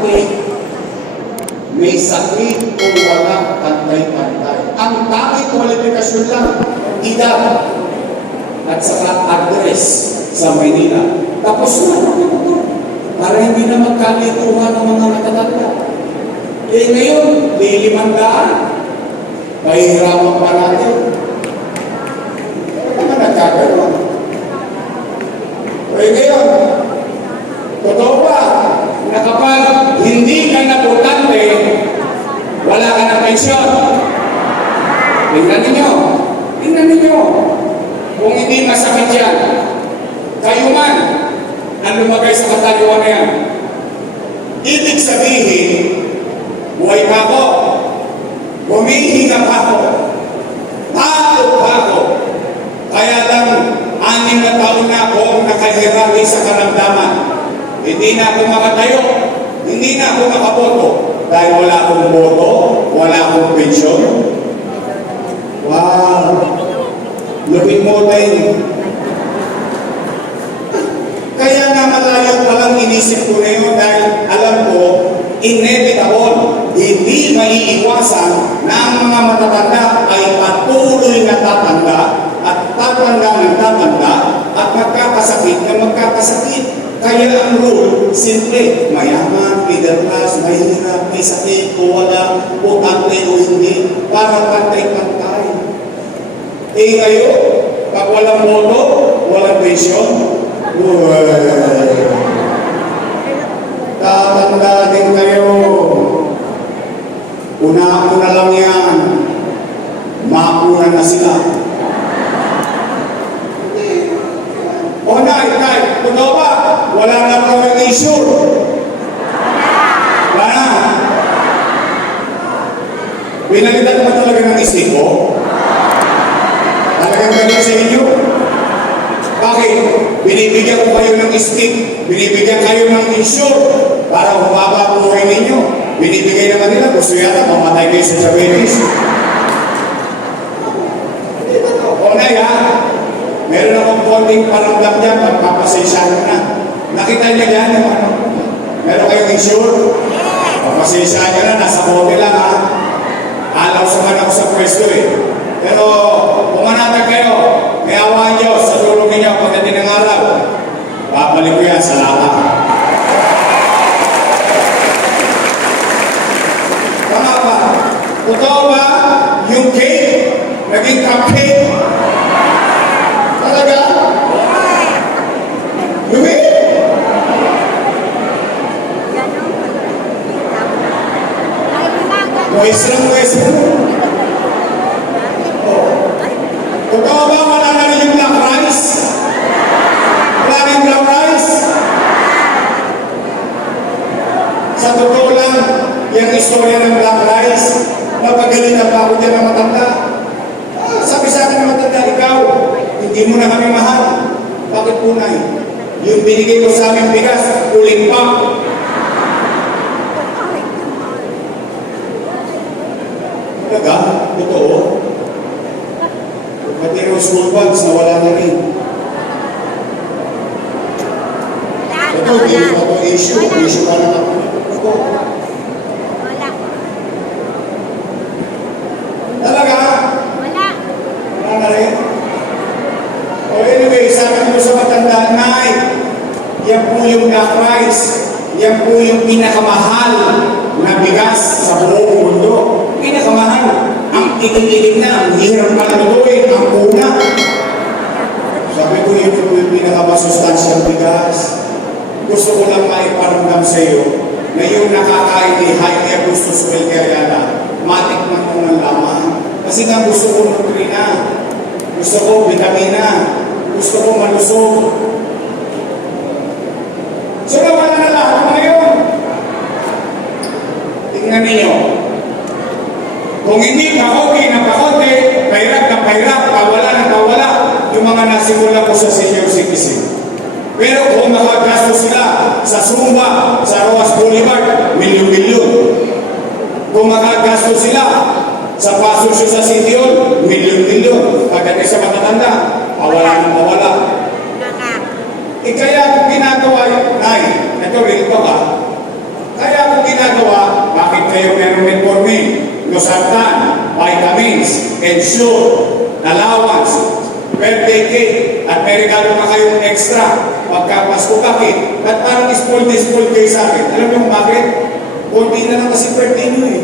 importante, may sakit o walang pantay-pantay. Ang tanging kwalifikasyon lang, edad at saka address sa Maynila. Tapos na, para hindi na magkalituhan ng mga natatanda. Eh ngayon, di 500. Mahihirapan pa natin. Ano naman nagkagawa? Eh ngayon, totoo ba na kapag hindi ka naputante, wala ka ng pensyon? Tingnan ninyo. Kung hindi masakit yan, kayo man ang lumagay sa kataliwan na yan. Ibig sabihin, buhay pa ako, humihinga pa ako, takot pa ako. Kaya lang, 6 na taon na akong nakahirami sa karamdaman. Hindi na ako makatayo, hindi na ako makaboto. Dahil wala akong boto, wala akong pensyon. Wow! Lupit mo tayo. Kaya nga malayo palang inisip ko na yun dahil alam ko, inevitable, hindi maiiwasan na ang mga matatanda ay patuloy na tatanda at tatanda ng tatanda at magkakasakit na magkakasakit. Kaya ang rule, simple, mayaman, middle class, mahirap, may sakit o wala, putante o hindi, para pantay-pantay. Eh kayo, pag walang boto, walang pensyon, tatanda din kayo. Una-una lang yan. Mauna na sila. O nay, totoo ba? Wala na kami issue. Wala na. Pinalitan mo talaga ng isip ko? Talagang ganyan sa inyo? Bakit? Binibigyan ko kayo ng stick, binibigyan kayo ng insure para humaba ang buhay ninyo. Binibigay naman nila, gusto yata mamatay kayo sa diabetes. O nay ha, meron akong konting paramdam dyan, magpapasensya na. Nakita niya dyan yung ano? Meron kayong insure? Papasensya niya na, nasa bote lang ha. Alaw sa man ako sa pwesto eh. Pero pumanatag kayo, may awa Diyos sa tulong ninyo pagdating ng araw. Babalik ko yan sa lahat. Tama ba? Totoo ba yung cake naging cupcake? Talaga? Luwi? Moist lang. Totoo ba wala na rin yung black rice? Wala rin black rice? Sa totoo lang, yung istorya ng black rice, napagalitan pa ako dyan ng matanda. Sabi sa akin ng matanda, ikaw, hindi mo na kami mahal. Bakit punay? Yung binigay ko sa aming bigas, uling pa. Talaga? Totoo? Pati yung school bags na wala na rin. Ito, hindi pa ito issue. Issue pa lang ako. Talaga? Wala na rin? O anyway, sabi ko sa matanda, Nay, yan po yung black rice. Yan po yung pinakamahal na bigas sa buong mundo. Pinakamahal. Ang itig-itig na, ang hirap palaluin, ang una. Sabi ko, yun yung pinakamasustansyang bigas. Gusto ko lang maiparamdam sa iyo na yung nakakain ni Jaime Agustus Belgariana, matikman ko ng laman. Kasi nga gusto ko nutrina, gusto ko vitamina, gusto ko malusog. So nawala na lahat ngayon. Tingnan ninyo. Kung hindi kakonti na kakonti, pahirap na pahirap, pawala na pawala, yung mga nasimula ko sa senior citizen. Pero kung makagasto sila sa Zumba, sa Roas Boulevard, milyon-milyon. Kung makagasto sila sa pasusyo sa City Hall, milyon-milyon. Pagdating sa matatanda, pawala na pawala. Kaya kung ginagawa yun, ay, ito rin ito ka, kaya kayo meron metformin, losartan, vitamins, ensure, allowance, birthday cake, at may regalo pa kayong extra pagka Pasko bakit? At parang spoiled kayo sa akin. Alam niyo kung bakit? Kunti na lang kasi birthday niyo eh.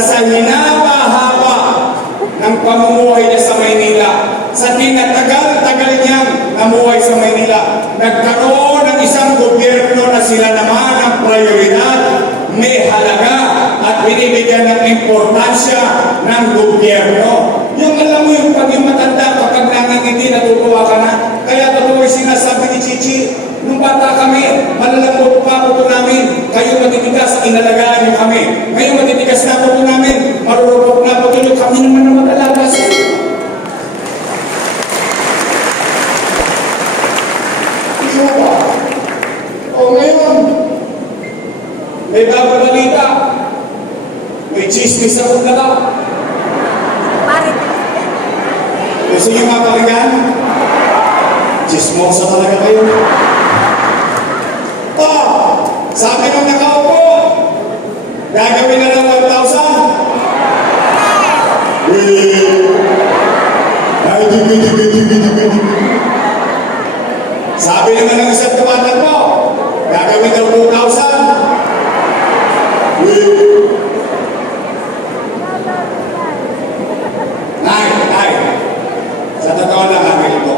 Sa hinaba-haba ng pamumuhay niya sa Maynila, sa tinatagal-tagal niyang namuhay sa Maynila, nagkaroon ng isang gobyerno na sila naman ang prioridad, may halaga at binibigyan ng importansya ng gobyerno. Yung alam mo yung pag yung matanda, kapag nangingiti, natutuwa ka na. Kaya totoo yung sinasabi ni Chichi, nung bata kami, malalambot pa po namin. Kayo matitigas, inalagaan niyo kami. Ngayon matitigas na po namin. Marurupok na po nyo. Kami naman na mag-alaga sa iyo. Ikaw ba? O ngayon, may bago balita. May chismis sa kong dala. Gusto niyo mapakinggan? Chismosa talaga kayo. Sabi nung nakaupo, gagawin na ng 1,000. Ay, di. Sabi naman ng isang tumatakbo, gagawin ng 2,000. Nay, sa totoo lang akin ito.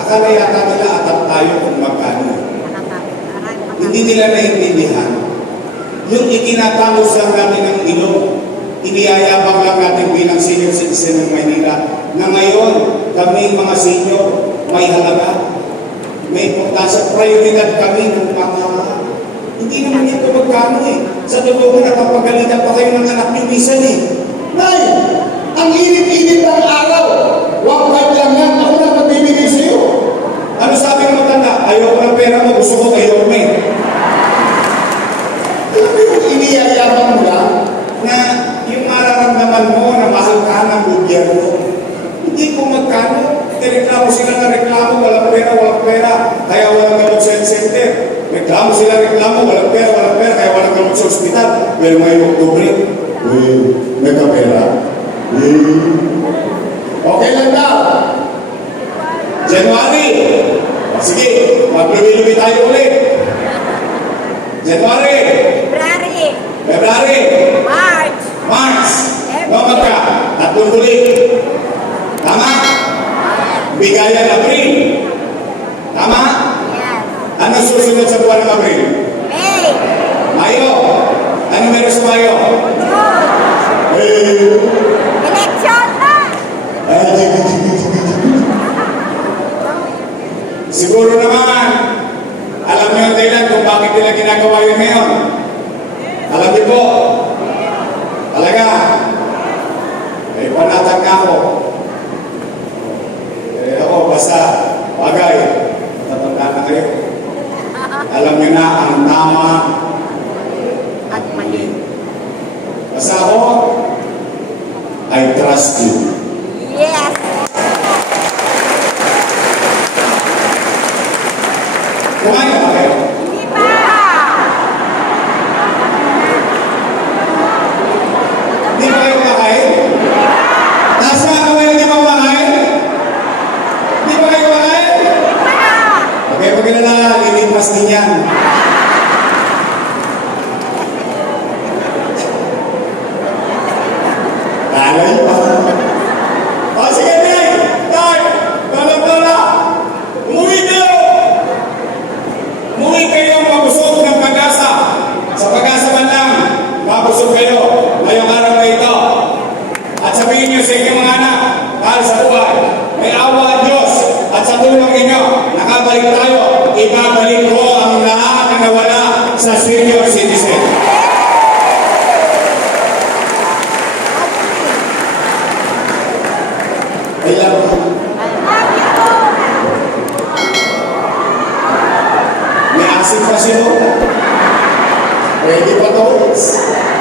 Akala yata nila atap tayo kung magkano. Hindi nila naiintindihan. Yung itinatapos lang natin ng ilong, iniyayabang lang natin bilang senior citizen ng Maynila, na ngayon, kami mga senior, may halaga, may importansya, prioridad kami ng pamahalaan. Hindi naman ito magkano eh. Sa totoo na napapagalitan pa kayo ng anak niyo minsan eh. Nay, ang init-init ng araw, 1,500 lang yan, ako na magbibigay sa iyo. Ano sabi ng matanda? Ayoko ng pera mo, gusto ko kayo may. Alam mo yung iniyayabang mo lang na yung mararamdaman mo na mahal ka ng gobyerno. Hindi ko magkano. Reklamo sila na reklamo, walang pera, kaya walang gamot sa health center. Reklamo sila, walang pera, kaya walang gamot sa ospital. Pero ngayong Oktubre, may kapera. Okay lang daw. January. Sige, maglubi-lubi tayo ulit. January. February. March. Nomad ka. Tatlong huli. Tama? Bigayan Abril. Tama? Ano susunod sa buwan ng Abril? Mayo. Ano meron sa Mayo? Election na! Siguro naman, alam niyo ang dahilan kung bakit nila ginagawa yun ngayon. Alam niyo po, talaga, panatag nga ako. Ako, basta, bagay, tatanda na kayo. Alam niyo na ang tama At mali. basta ako, I trust you. Yes! Kumain ka ba kayo? Hindi pa! Hindi ba kayo kumakain? Nasa ka kayo hindi ba kumakain? Hindi ba kayo kumakain? Okay, pag na lilipas din yan. Alay pa. O sige, Nay! Tay! Tolong-tola! Umuwi kayo! Umuwi kayo mabusog ng pag-asa. Sa pag-asa man lang, mabusog kayo ngayong araw na ito. At sabihin niyo sa inyong mga anak, mahal sa buhay, may awa ang Diyos at sa tulong ninyo, nakabalik tayo, ibabalik ko ang lahat na nawala sa senior citizen. I love you. May asin pa siya. O Pwede pa to.